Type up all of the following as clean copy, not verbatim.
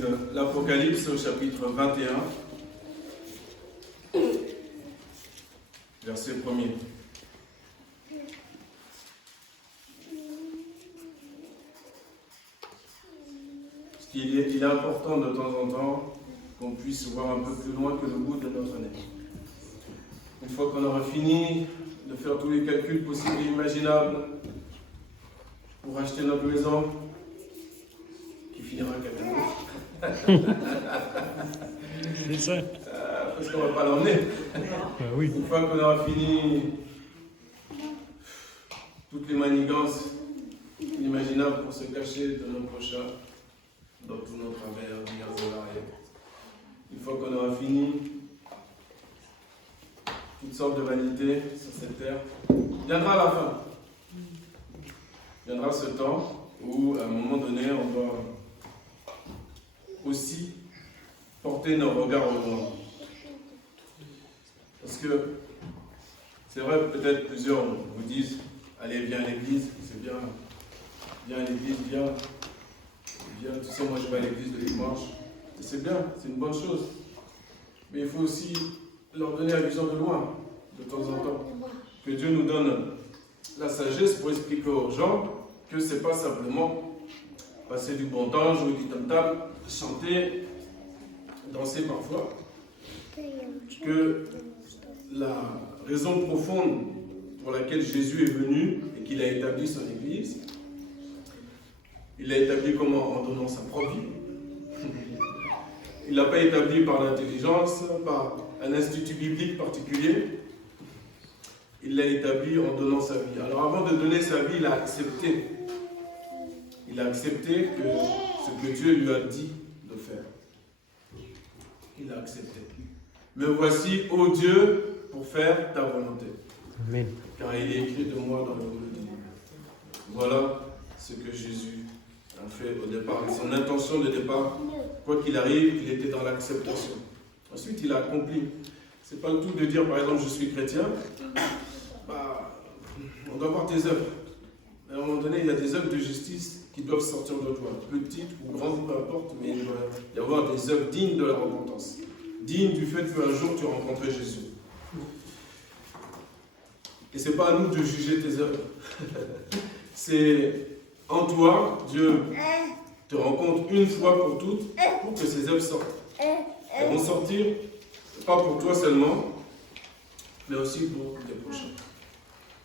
de l'Apocalypse au chapitre 21, verset 1er. Il est important de temps en temps qu'on puisse voir un peu plus loin que le bout de notre nez. Une fois qu'on aura fini de faire tous les calculs possibles et imaginables pour acheter notre maison, qui finira quelqu'un d'autre. C'est ça. Parce qu'on ne va pas l'emmener. Oui. Une fois qu'on aura fini toutes les manigances inimaginables pour se cacher de nos prochains, dans tous nos travers, divers et variés. Une fois qu'on aura fini toutes sortes de vanités sur cette terre, viendra la fin. Viendra ce temps où, à un moment donné, on doit aussi porter nos regards au loin. Parce que, c'est vrai, peut-être plusieurs vous disent, allez, viens à l'église, c'est bien, viens à l'église, viens, tu sais, moi je vais à l'église le dimanche, et c'est bien, c'est une bonne chose. Mais il faut aussi leur donner la vision de loin, de temps en temps. Que Dieu nous donne la sagesse pour expliquer aux gens que c'est pas simplement passer du bon temps, jouer du tam-tam, chanter, danser parfois. Que la raison profonde pour laquelle Jésus est venu et qu'il a établi son Église, il l'a établi comment? En donnant sa propre vie. Il ne l'a pas établi par l'intelligence, par un institut biblique particulier. Il l'a établi en donnant sa vie. Alors avant de donner sa vie, il a accepté. Il a accepté que ce que Dieu lui a dit de faire. Il a accepté. Me voici, ô Dieu, pour faire ta volonté. Amen. Car il est écrit de moi dans le volume du livre. Voilà ce que Jésus a fait au départ. Son intention de départ, quoi qu'il arrive, il était dans l'acceptation. Ensuite, il a accompli. C'est pas le tout de dire, par exemple, je suis chrétien. On doit voir tes œuvres. À un moment donné, il y a des œuvres de justice qui doivent sortir de toi. Petites ou grandes, peu importe, mais il doit y avoir des œuvres dignes de la repentance. Dignes du fait qu'un jour tu rencontrais Jésus. Et ce n'est pas à nous de juger tes œuvres. C'est en toi, Dieu te rencontre une fois pour toutes pour que ces œuvres sortent. Elles vont sortir, pas pour toi seulement, mais aussi pour tes prochains,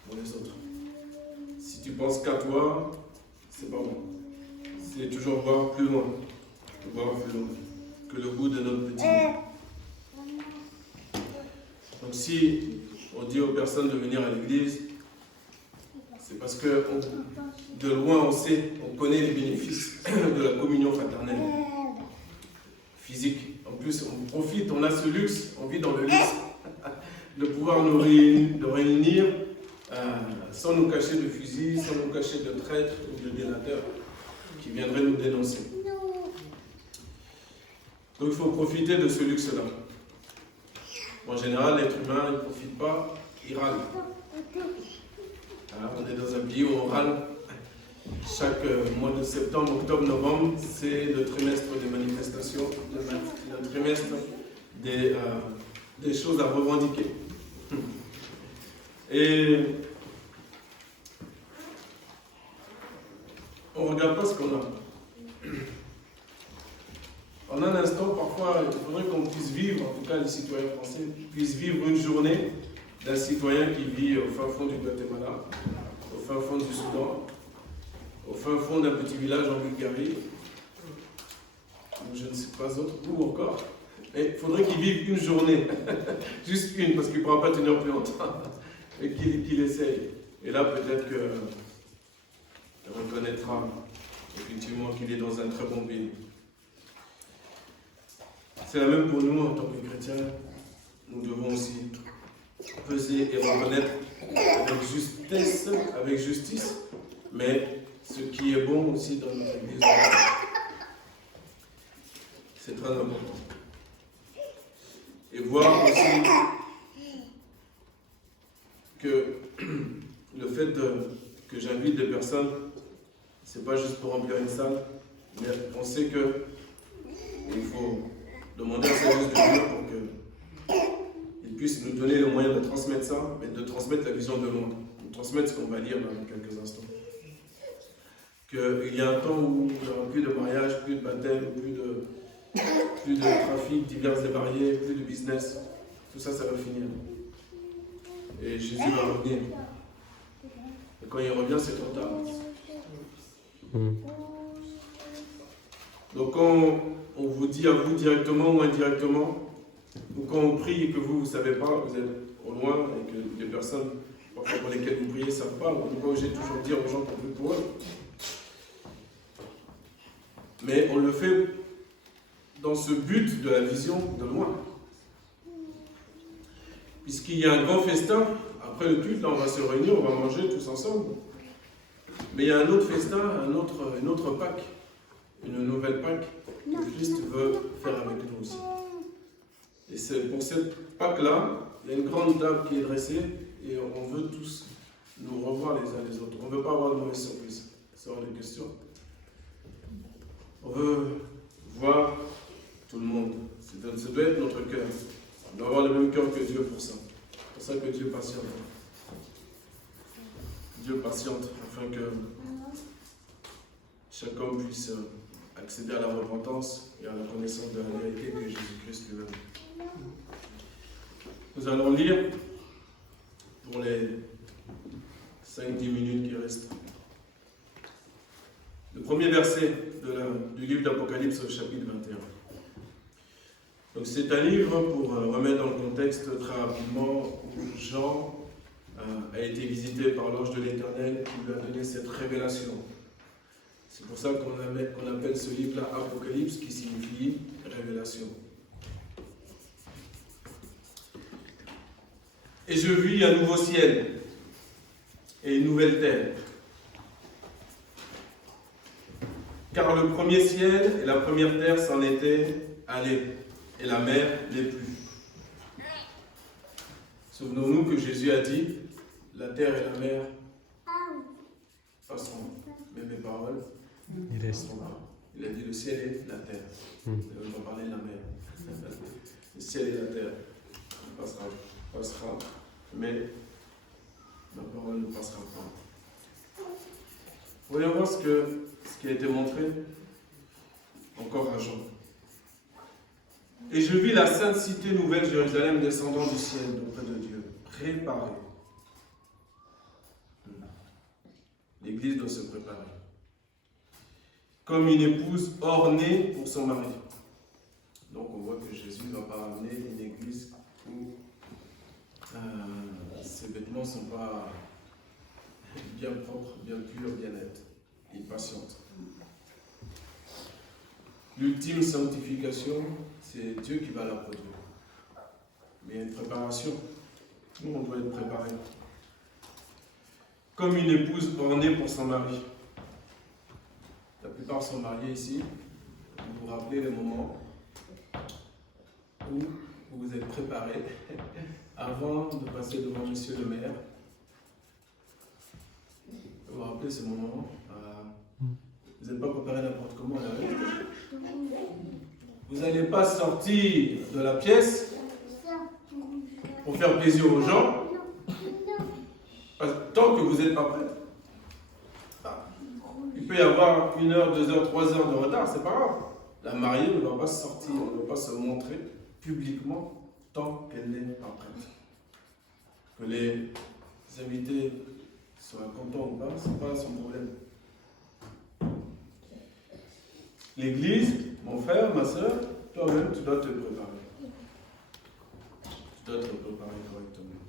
pour les autres. Si tu penses qu'à toi, c'est pas bon. C'est toujours voir plus loin, que le bout de notre petit nez. Donc si on dit aux personnes de venir à l'église, c'est parce que de loin on connaît les bénéfices de la communion fraternelle physique. En plus, on profite, on a ce luxe, on vit dans le luxe de pouvoir nous réunir sans nous cacher de fusils, sans nous cacher de traîtres ou de délateurs qui viendraient nous dénoncer. Donc il faut profiter de ce luxe-là. En général, l'être humain ne profite pas, il râle. Alors, on est dans un pays où on râle. Chaque mois de septembre, octobre, novembre, c'est le trimestre des manifestations, le trimestre des choses à revendiquer. Et on ne regarde pas ce qu'on a. En un instant, parfois, il faudrait qu'on puisse vivre, en tout cas les citoyens français, puissent vivre une journée d'un citoyen qui vit au fin fond du Guatemala, au fin fond du Soudan, au fin fond d'un petit village en Bulgarie, ou je ne sais pas autre, où encore. Mais il faudrait qu'il vive une journée, juste une, parce qu'il ne pourra pas tenir plus longtemps, et qu'il essaye. Et là, peut-être qu'il reconnaîtra effectivement qu'il est dans un très bon pays. C'est la même pour nous en tant que chrétiens. Nous devons aussi peser et reconnaître avec justice, mais ce qui est bon aussi dans notre Église. C'est très important. Et voir aussi que le fait que j'invite des personnes, c'est pas juste pour remplir une salle, mais on sait que Et il faut demander à sagesse de Dieu pour qu'il puisse nous donner le moyen de transmettre ça, mais de transmettre la vision de loin, de transmettre ce qu'on va lire dans quelques instants. Qu'il y a un temps où il n'y aura plus de mariage, plus de baptême, plus de trafic divers et variés, plus de business. Tout ça, ça va finir. Et Jésus va revenir. Et quand il revient, c'est trop tard. Donc quand on vous dit à vous directement ou indirectement, ou quand on prie et que vous ne savez pas, vous êtes au loin et que les personnes parfois pour lesquelles vous priez ne savent pas, on n'est pas obligé de toujours dire aux gens qu'on prie pour eux. Mais on le fait dans ce but de la vision de loin. Puisqu'il y a un grand festin, après le culte, là on va se réunir, on va manger tous ensemble. Mais il y a un autre festin, une autre Pâque, une nouvelle Pâque que Christ veut faire avec nous aussi. Et c'est pour cette Pâque-là, il y a une grande table qui est dressée et on veut tous nous revoir les uns les autres. On ne veut pas avoir de mauvaises surprises. C'est hors de question. On veut voir tout le monde. Ça doit être notre cœur. On doit avoir le même cœur que Dieu pour ça. C'est pour ça que Dieu patiente. Dieu patiente afin que chaque homme puisse accéder à la repentance et à la connaissance de la vérité que Jésus-Christ lui-même. Nous allons lire pour les 5-10 minutes qui restent. Le premier verset du livre d'Apocalypse au chapitre 21. Donc c'est un livre, pour remettre dans le contexte très rapidement, où Jean a été visité par l'ange de l'Éternel qui lui a donné cette révélation. C'est pour ça qu'on appelle ce livre-là Apocalypse, qui signifie révélation. Et je vis un nouveau ciel et une nouvelle terre. Car le premier ciel et la première terre s'en étaient allés, et la mer n'est plus. Souvenons-nous que Jésus a dit, la terre et la mer passeront, mais mes paroles ne passeront pas. Il a dit le ciel et la terre. On va parler de la mer. Le ciel et la terre passera, mais ma parole ne passera pas. Voyons voir ce qui a été montré encore à Jean. Et je vis la sainte cité nouvelle Jérusalem descendant du ciel d'auprès de Dieu, préparée. L'Église doit se préparer. Comme une épouse ornée pour son mari. Donc on voit que Jésus ne va pas amener une église où ses vêtements ne sont pas bien propres, bien purs, bien nets. Il patiente. L'ultime sanctification, c'est Dieu qui va la produire. Mais il y a une préparation. Nous, on doit être préparés. Comme une épouse ornée pour son mari. La plupart sont mariés ici. Vous vous rappelez les moments où vous vous êtes préparés avant de passer devant Monsieur le maire. Vous vous rappelez ce moment? Vous n'êtes pas préparé n'importe comment là. Vous n'allez pas sortir de la pièce pour faire plaisir aux gens tant que vous n'êtes pas prêt. Il peut y avoir 1 heure, 2 heures, 3 heures de retard, c'est pas grave. La mariée ne va pas sortir, ne va pas se montrer publiquement tant qu'elle n'est pas prête. Que les invités soient contents ou pas, ce n'est pas son problème. L'Église, mon frère, ma soeur, toi-même, tu dois te préparer. Tu dois te préparer correctement.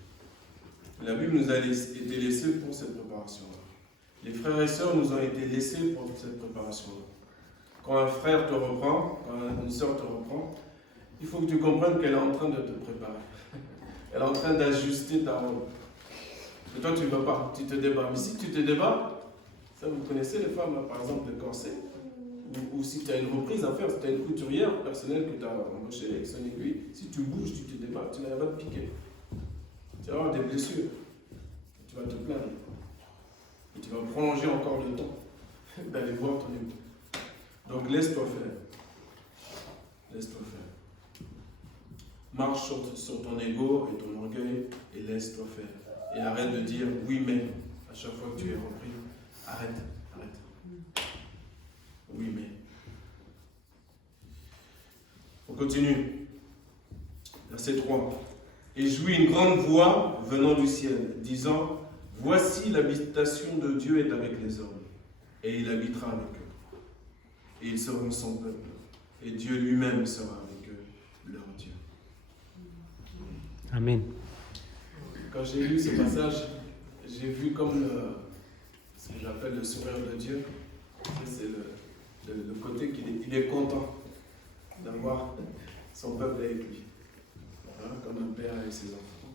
La Bible nous a été laissée pour cette préparation-là. Les frères et sœurs nous ont été laissés pour cette préparation-là. Quand un frère te reprend, quand une sœur te reprend, il faut que tu comprennes qu'elle est en train de te préparer. Elle est en train d'ajuster ta robe. Et toi, tu ne vas pas, tu te débats. Mais si tu te débats, ça vous connaissez les femmes, là, par exemple, le corset, ou si tu as une reprise à faire, si tu as une couturière personnelle que tu as embauchée avec son aiguille, si tu bouges, tu te débats, tu n'arrives pas te piquer. Tu vas avoir des blessures. Tu vas te plaindre. Et tu vas prolonger encore le temps d'aller voir ton époux. Donc laisse-toi faire. Laisse-toi faire. Marche sur ton ego et ton orgueil et laisse-toi faire. Et arrête de dire oui mais à chaque fois que tu es repris. Arrête. Oui mais. On continue. Verset 3. Et jouit une grande voix venant du ciel, disant, voici l'habitation de Dieu est avec les hommes, et il habitera avec eux. Et ils seront son peuple, et Dieu lui-même sera avec eux, leur Dieu. Amen. Quand j'ai lu ce passage, j'ai vu comme ce que j'appelle le sourire de Dieu. C'est le côté qu'il est content d'avoir son peuple avec lui. Voilà, comme un père avec ses enfants.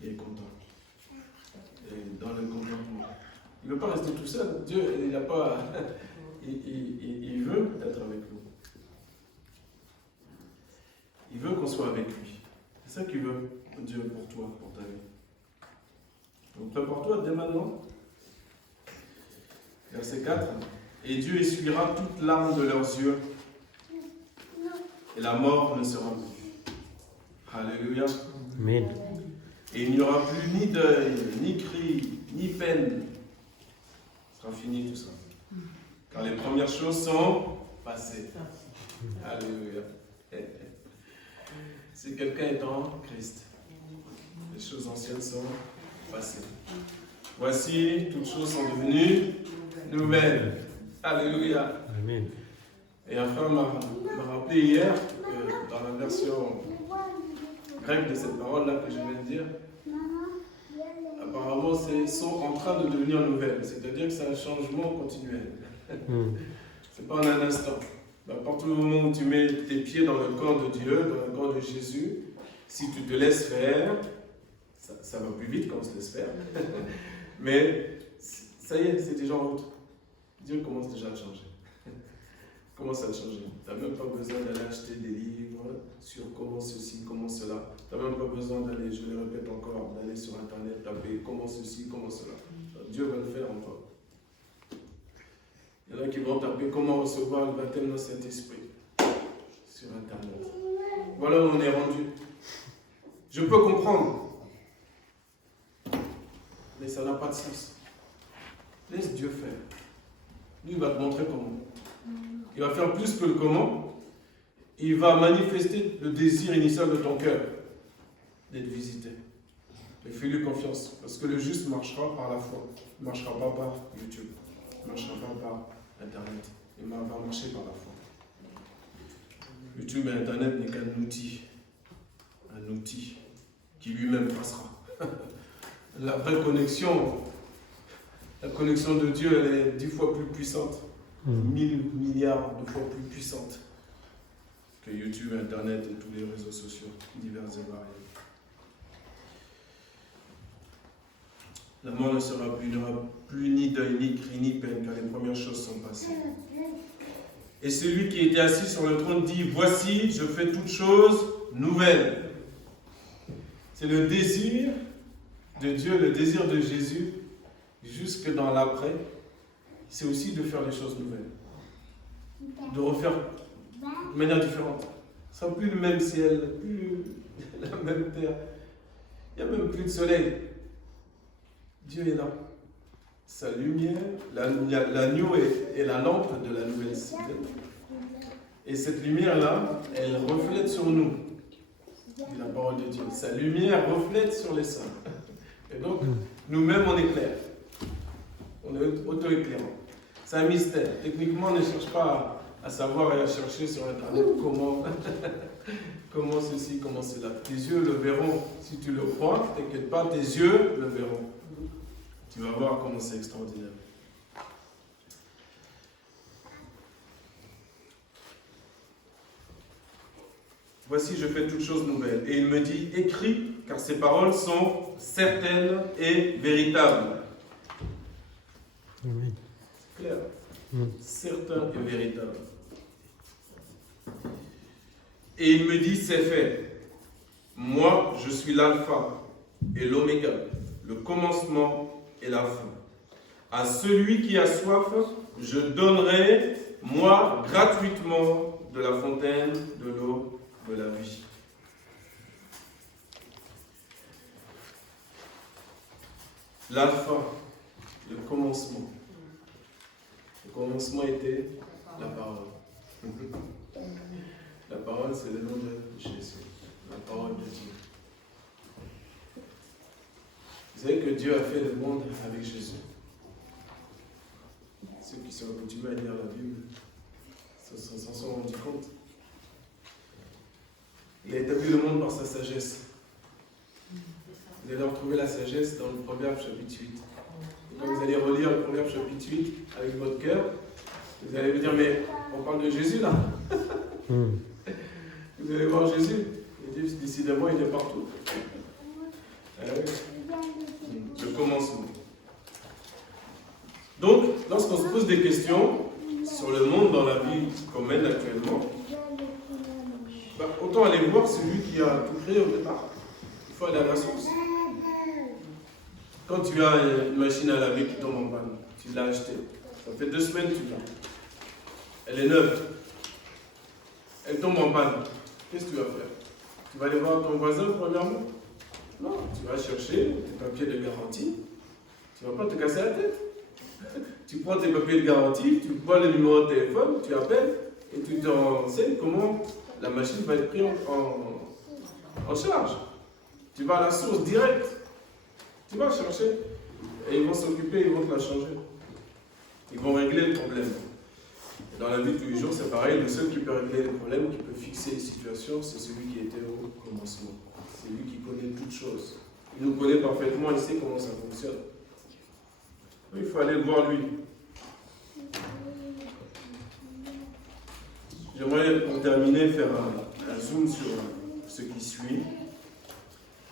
Il est content. Et dans le contentement. Il ne veut pas rester tout seul. Dieu, il n'a pas. Il veut être avec nous. Il veut qu'on soit avec lui. C'est ça qu'il veut, Dieu, pour toi, pour ta vie. Donc prépare-toi dès maintenant. Verset 4. Et Dieu essuiera toute larme de leurs yeux. Et la mort ne sera plus. Alléluia. Amen. Et il n'y aura plus ni deuil, ni cri, ni peine. Ce sera fini tout ça. Car les premières choses sont passées. Alléluia. Si quelqu'un est en Christ, les choses anciennes sont passées. Voici, toutes choses sont devenues nouvelles. Alléluia. Amen. Et un frère m'a rappelé hier que dans la version grecque de cette parole-là que je viens de dire, apparemment, sont en train de devenir nouvelles. C'est-à-dire que c'est un changement continuel. C'est pas en un instant. À partir du moment où tu mets tes pieds dans le corps de Dieu, dans le corps de Jésus, si tu te laisses faire, ça va plus vite quand on se laisse faire. Mais ça y est, c'est déjà en route. Dieu commence déjà à changer. Commence à changer. Tu n'as même pas besoin d'aller acheter des livres sur comment ceci, comment cela. Tu n'as même pas besoin d'aller, je le répète encore, d'aller sur Internet, taper comment ceci, comment cela. Dieu va le faire en toi. Il y en a qui vont taper comment recevoir le baptême dans Saint-Esprit sur Internet. Voilà où on est rendu. Je peux comprendre, mais ça n'a pas de sens. Laisse Dieu faire. Lui, il va te montrer comment. Il va faire plus que le comment. Il va manifester le désir initial de ton cœur d'être visité. Et fais-lui confiance, parce que le juste marchera par la foi. Il ne marchera pas par YouTube. Il ne marchera pas par Internet. Il va marcher par la foi. YouTube et Internet n'est qu'un outil. Un outil qui lui-même passera. La vraie connexion, la connexion de Dieu, elle est 10 fois plus puissante. 1000 milliards de fois plus puissante que YouTube, Internet et tous les réseaux sociaux divers et variés. La mort ne sera plus, il n'y aura plus ni deuil, ni cri, ni peine, car les premières choses sont passées. Et celui qui était assis sur le trône dit, voici, je fais toutes choses nouvelles. C'est le désir de Dieu, le désir de Jésus, jusque dans l'après, c'est aussi de faire les choses nouvelles. De refaire de manière différente. Ce ne sera plus le même ciel, plus la même terre. Il n'y a même plus de soleil. Dieu est là. Sa lumière, l'agneau est la lampe de la nouvelle cité. Et cette lumière-là, elle reflète sur nous. Dit la parole de Dieu. Sa lumière reflète sur les saints. Et donc, nous-mêmes, on éclaire. On est auto-éclairant. C'est un mystère. Techniquement, on ne cherche pas à savoir et à chercher sur Internet comment ceci, comment cela. Tes yeux le verront. Si tu le crois, t'inquiète pas, tes yeux le verront. Tu vas voir comment c'est extraordinaire. Voici, je fais toutes choses nouvelles. Et il me dit, écris, car ces paroles sont certaines et véritables. Oui. C'est clair. Certain et véritable. Et il me dit, c'est fait. Moi, je suis l'alpha et l'oméga, le commencement et la fin. À celui qui a soif, je donnerai, moi, gratuitement de la fontaine de l'eau de la vie. L'alpha, le commencement. Le commencement était la parole. La parole, c'est le nom de Jésus. La parole de Dieu. Vous savez que Dieu a fait le monde avec Jésus. Ceux qui sont habitués à lire la Bible s'en sont rendus compte. Il a établi le monde par sa sagesse. Vous allez retrouver la sagesse dans le Proverbe chapitre 8. Et quand vous allez relire le Proverbe chapitre 8 avec votre cœur, vous allez vous dire, mais on parle de Jésus là. Vous allez voir Jésus. Et Dieu, décidément, il est partout. Le commencement. Donc, lorsqu'on se pose des questions sur le monde dans la vie qu'on mène actuellement, autant aller voir celui qui a tout créé au départ. Il faut aller à la source. Quand tu as une machine à laver qui tombe en panne, tu l'as achetée. Ça fait 2 semaines que tu l'as. Elle est neuve. Elle tombe en panne. Qu'est-ce que tu vas faire? Tu vas aller voir ton voisin premièrement? Non, tu vas chercher tes papiers de garantie. Tu ne vas pas te casser la tête. Tu prends tes papiers de garantie, tu prends le numéro de téléphone, tu appelles et tu te renseignes comment la machine va être prise en charge. Tu vas à la source directe. Tu vas chercher et ils vont s'occuper, ils vont te la changer. Ils vont régler le problème. Et dans la vie de tous les jours, c'est pareil. Le seul qui peut régler les problèmes, qui peut fixer les situations, c'est celui qui était au commencement. C'est lui qui connaît toutes choses. Il nous connaît parfaitement, il sait comment ça fonctionne. Il faut aller le voir lui. J'aimerais, pour terminer, faire un zoom sur ce qui suit.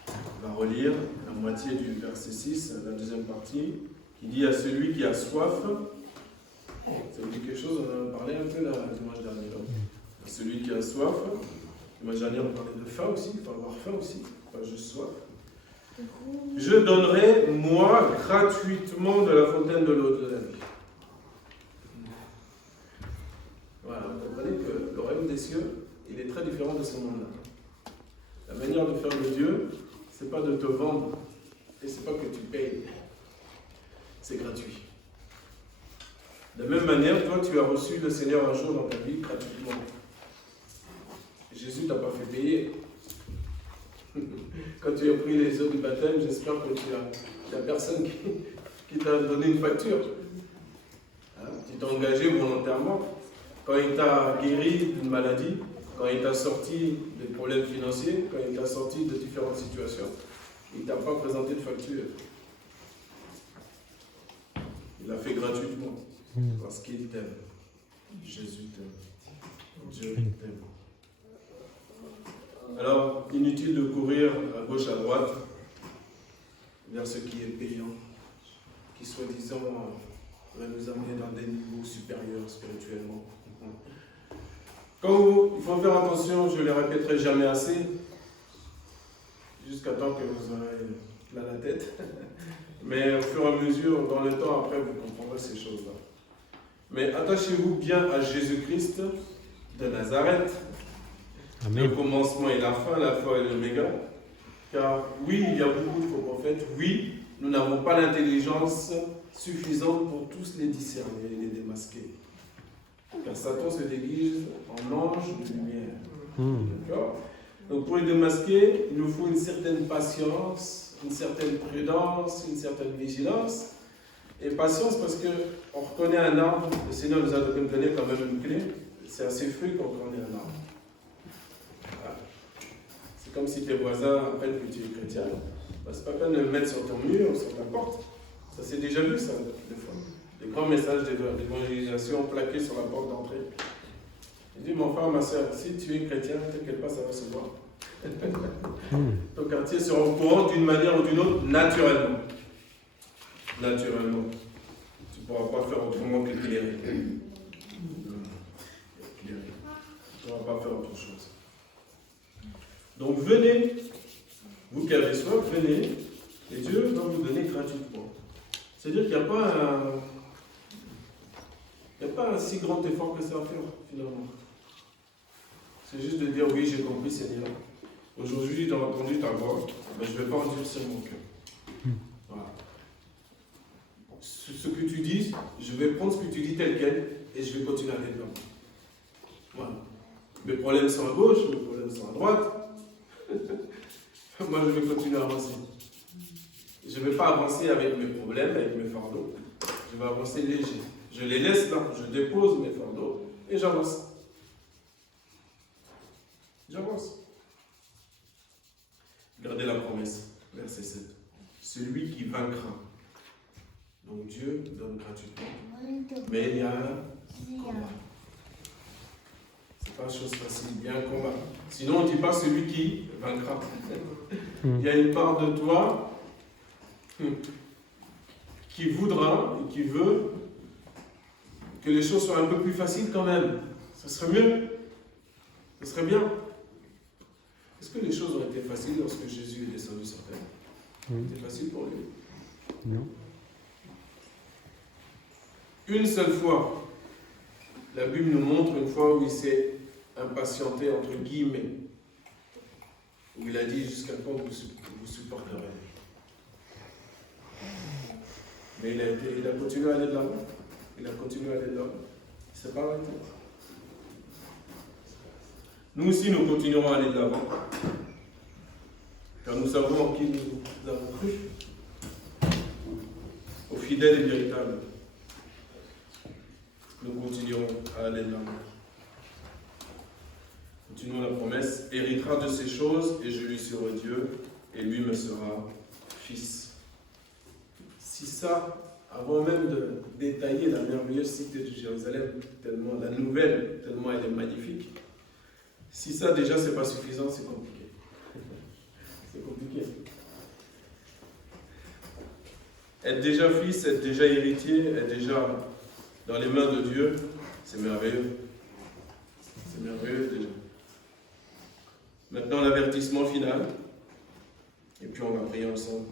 On va relire la moitié du verset 6, la deuxième partie, qui dit à celui qui a soif. Ça vous dit quelque chose? On en a parlé un peu là, dimanche dernier. À celui qui a soif. Dimanche dernier, on parlait de faim aussi. Il faut avoir faim aussi, pas juste soif. Je donnerai, moi, gratuitement de la fontaine de l'eau de la vie. Voilà, vous comprenez que le royaume des cieux, il est très différent de ce monde-là. La manière de faire de Dieu, c'est pas de te vendre, et c'est pas que tu payes. C'est gratuit. De la même manière, toi, tu as reçu le Seigneur un jour dans ta vie gratuitement. Jésus ne t'a pas fait payer. Quand tu as pris les eaux du baptême, j'espère que tu as personne qui t'a donné une facture. Hein? Tu t'es engagé volontairement. Quand il t'a guéri d'une maladie, quand il t'a sorti des problèmes financiers, quand il t'a sorti de différentes situations, il ne t'a pas présenté de facture. Il l'a fait gratuitement. Parce qu'il t'aime. Jésus t'aime. Dieu t'aime. Alors, inutile de courir à gauche, à droite, vers ce qui est payant, qui soi-disant va nous amener dans des niveaux supérieurs spirituellement. Il faut faire attention, je ne le répéterai jamais assez, jusqu'à temps que vous aurez plein la tête. Mais au fur et à mesure, dans le temps, après, vous comprendrez ces choses-là. Mais attachez-vous bien à Jésus-Christ de Nazareth. Amen. Le commencement et la fin, l'alpha et l'oméga. Car oui, il y a beaucoup de faux prophètes. Oui, nous n'avons pas l'intelligence suffisante pour tous les discerner et les démasquer. Car Satan se déguise en ange de lumière. D'accord? Donc pour les démasquer, il nous faut une certaine patience, une certaine prudence, une certaine vigilance. Et patience parce qu'on reconnaît un arbre. Le Seigneur nous a donné quand même une clé. C'est à ses fruits qu'on reconnaît un arbre. C'est comme si tes voisins appellent que tu es chrétien. C'est pas peine de le mettre sur ton mur ou sur ta porte. Ça s'est déjà vu, ça, des fois. Des grands messages d'évangélisation plaqués sur la porte d'entrée. Il dit, mon frère, ma soeur, si tu es chrétien, t'inquiète pas, ça va se voir. Ton quartier sera au courant d'une manière ou d'une autre, naturellement. Naturellement. Tu ne pourras pas faire autrement que éclairer. Tu ne pourras pas faire autre chose. Donc venez, vous qui avez soif, venez, et Dieu va vous donner gratuitement. C'est-à-dire qu'il n'y a pas un si grand effort que ça à faire, finalement. C'est juste de dire oui, j'ai compris, Seigneur. Aujourd'hui, j'ai entendu ta voix, mais je ne vais pas endurcir mon cœur. Voilà. Ce que tu dis, je vais prendre ce que tu dis tel quel et je vais continuer à aller de l'avant. Voilà. Mes problèmes sont à gauche, mes problèmes sont à droite. Moi, je vais continuer à avancer. Je ne vais pas avancer avec mes problèmes, avec mes fardeaux. Je vais avancer léger. Je les laisse là, je dépose mes fardeaux et j'avance. J'avance. Regardez la promesse, verset 7. Celui qui vaincra. Donc Dieu donne gratuitement. Mais il y a un combat. Ce n'est pas une chose facile, il y a un combat. Sinon, on ne dit pas celui qui vaincra. Il y a une part de toi qui voudra et qui veut que les choses soient un peu plus faciles quand même. Ce serait mieux. Ce serait bien. Est-ce que les choses ont été faciles lorsque Jésus est descendu sur terre? C'était facile pour lui? Non. Une seule fois, la Bible nous montre une fois où il s'est impatienté, entre guillemets, où il a dit jusqu'à quand vous supporterez. Mais il a continué à aller de l'avant. Il a continué à aller de l'avant. C'est pas arrêté. Nous aussi, nous continuerons à aller de l'avant. Car nous savons en qui nous avons cru. Au fidèle et véritable. Nous continuerons à aller de l'avant. Continuons la promesse. Héritera de ces choses et je lui serai Dieu et lui me sera fils. Si ça, avant même de détailler la merveilleuse cité de Jérusalem, tellement la nouvelle, tellement elle est magnifique, si ça déjà c'est pas suffisant, c'est compliqué. C'est compliqué. Être déjà fils, être déjà héritier, être déjà dans les mains de Dieu, c'est merveilleux. C'est merveilleux déjà. Maintenant l'avertissement final, et puis on va prier ensemble.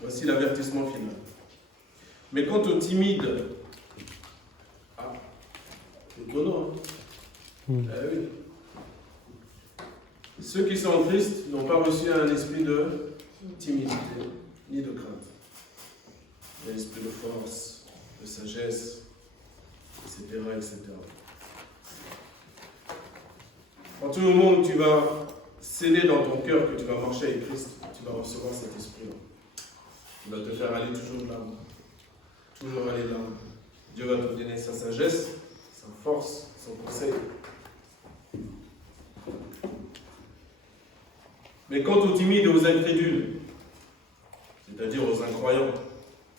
Voici l'avertissement final. Mais quant aux timides, c'est étonnant, hein? Oui. Ceux qui sont en Christ n'ont pas reçu un esprit de timidité, ni de crainte. Un esprit de force, de sagesse, etc., etc. En tout moment où tu vas céder dans ton cœur que tu vas marcher avec Christ, tu vas recevoir cet esprit-là. Il va te faire aller toujours de l'avant. Toujours aller de l'avant. Dieu va te donner sa sagesse, sa force, son conseil. Mais quant aux timides et aux incrédules, c'est-à-dire aux incroyants,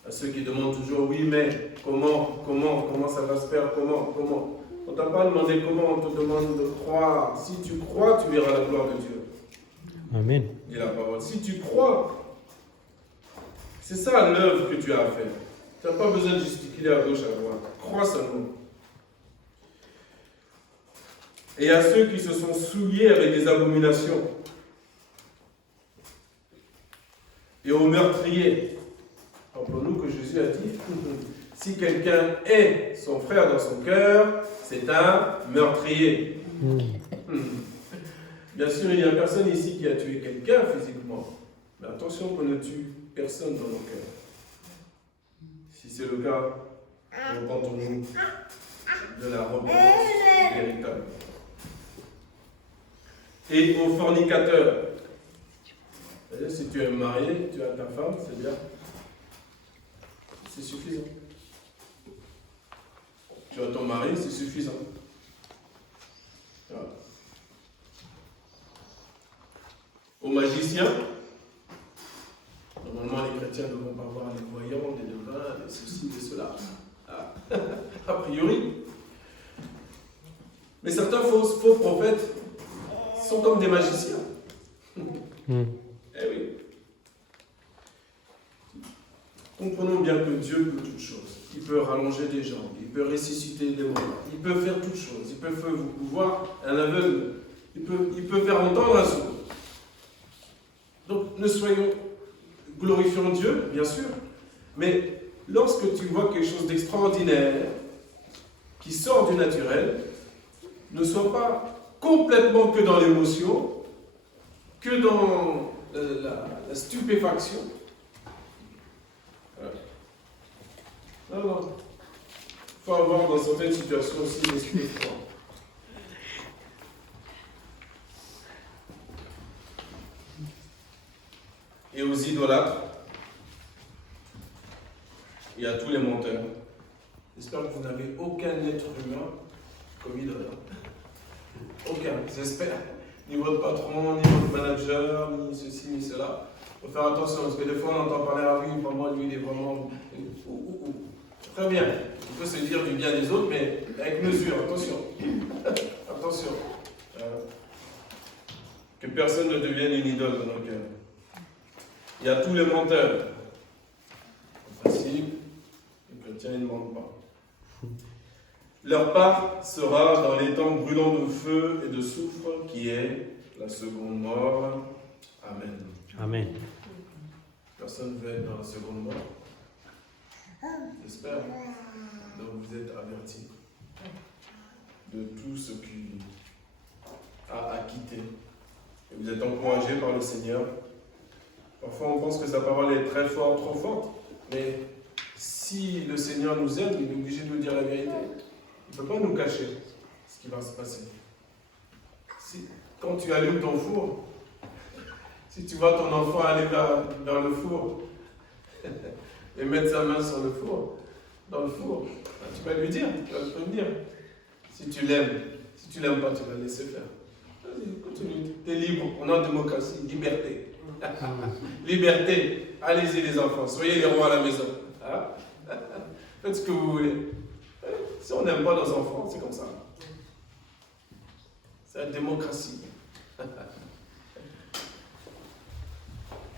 à ceux qui demandent toujours oui, mais comment ça va se faire, comment. On ne t'a pas demandé comment, on te demande de croire. Si tu crois, tu verras la gloire de Dieu. Amen. Dit la parole. Si tu crois, c'est ça l'œuvre que tu as à faire. Tu n'as pas besoin de gesticuler à gauche, à droite. Crois seulement. Et à ceux qui se sont souillés avec des abominations. Et aux meurtriers. Rappelons-nous que Jésus a dit, si quelqu'un hait son frère dans son cœur, c'est un meurtrier. Bien sûr, il n'y a personne ici qui a tué quelqu'un physiquement. Mais attention qu'on ne tue personne dans nos cœurs. Si c'est le cas, repentons-nous de la repentance véritable. Et aux fornicateurs. C'est-à-dire, si tu es marié, tu as ta femme, c'est bien. C'est suffisant. Tu as ton mari, c'est suffisant. Voilà. Aux magiciens, normalement les chrétiens ne vont pas voir les voyants, les devins, les ceci, les cela. A priori. Mais certains faux prophètes sont comme des magiciens. Eh oui. Comprenons bien que Dieu peut toutes choses. Il peut rallonger des jambes, il peut ressusciter des morts, il peut faire toutes choses. Il peut voir un aveugle, il peut faire entendre un sourd. Donc, glorifions Dieu, bien sûr, mais lorsque tu vois quelque chose d'extraordinaire qui sort du naturel, ne soit pas complètement que dans l'émotion, que dans la stupéfaction. Voilà. Non, non. Il faut avoir dans certaines situations aussi l'esprit froid. Et aux idolâtres, et à tous les menteurs. J'espère que vous n'avez aucun être humain comme idole. Aucun, j'espère. Ni votre patron, ni votre manager, ni ceci, ni cela. Il faut faire attention, parce que des fois on entend parler à lui, vraiment, lui il est vraiment... Très bien, il faut se dire du bien des autres, mais avec mesure, attention. Attention. Que personne ne devienne une idole dans nos cœurs. Il y a tous les menteurs. En principe, les chrétiens ils ne mentent pas. Leur part sera dans les temps brûlants de feu et de soufre, qui est la seconde mort. Amen. Amen. Personne ne veut être dans la seconde mort. J'espère. Donc vous êtes avertis de tout ce qui a à quitter. Et vous êtes encouragés par le Seigneur. Parfois on pense que sa parole est très forte, trop forte, mais si le Seigneur nous aime, il est obligé de nous dire la vérité. Il ne peut pas nous cacher ce qui va se passer. Quand tu allumes ton four, si tu vois ton enfant aller vers le four et mettre sa main sur le four, dans le four, tu vas lui dire, tu vas le prévenir. Si tu l'aimes, si tu ne l'aimes pas, tu vas le laisser faire. Vas-y, continue. Tu es libre, on est en démocratie, liberté. Liberté. Allez-y les enfants, soyez les rois à la maison. Hein? Faites ce que vous voulez. Si on n'aime pas nos enfants, c'est comme ça. C'est la démocratie.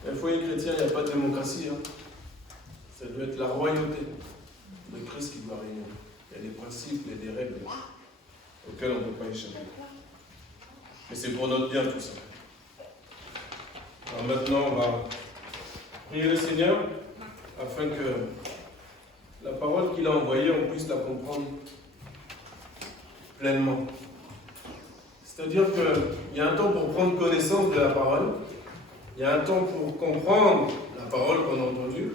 Le foyer chrétien, il n'y a pas de démocratie. Hein. Ça doit être la royauté de Christ qui doit régner. Il y a des principes et des règles auxquelles on ne peut pas échapper. Mais c'est pour notre bien tout ça. Alors maintenant, on va prier le Seigneur afin que la parole qu'il a envoyée, on puisse la comprendre pleinement. C'est-à-dire qu'il y a un temps pour prendre connaissance de la parole, il y a un temps pour comprendre la parole qu'on a entendue,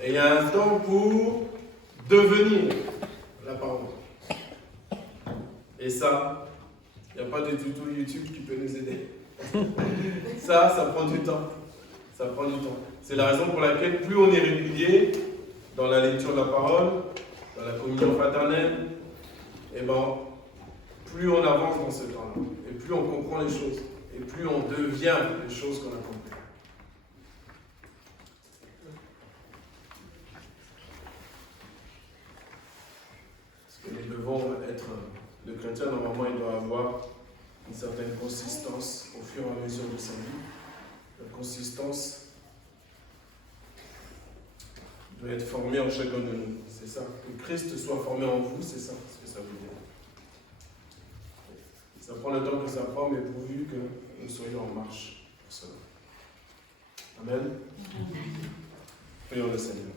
et il y a un temps pour devenir la parole. Et ça, il n'y a pas de tuto YouTube qui peut nous aider. Ça prend du temps. Ça prend du temps. C'est la raison pour laquelle plus on est régulier dans la lecture de la parole, dans la communion fraternelle, et plus on avance dans ce temps-là, et plus on comprend les choses, et plus on devient les choses qu'on a compris. Parce que nous devons être, le chrétien normalement il doit avoir une certaine consistance au fur et à mesure de sa vie. La consistance doit être formée en chacun de nous. C'est ça. Que Christ soit formé en vous, c'est ça ce que ça veut dire. Ça prend le temps que ça prend, mais pourvu que nous soyons en marche pour cela. Amen. Prions le Seigneur.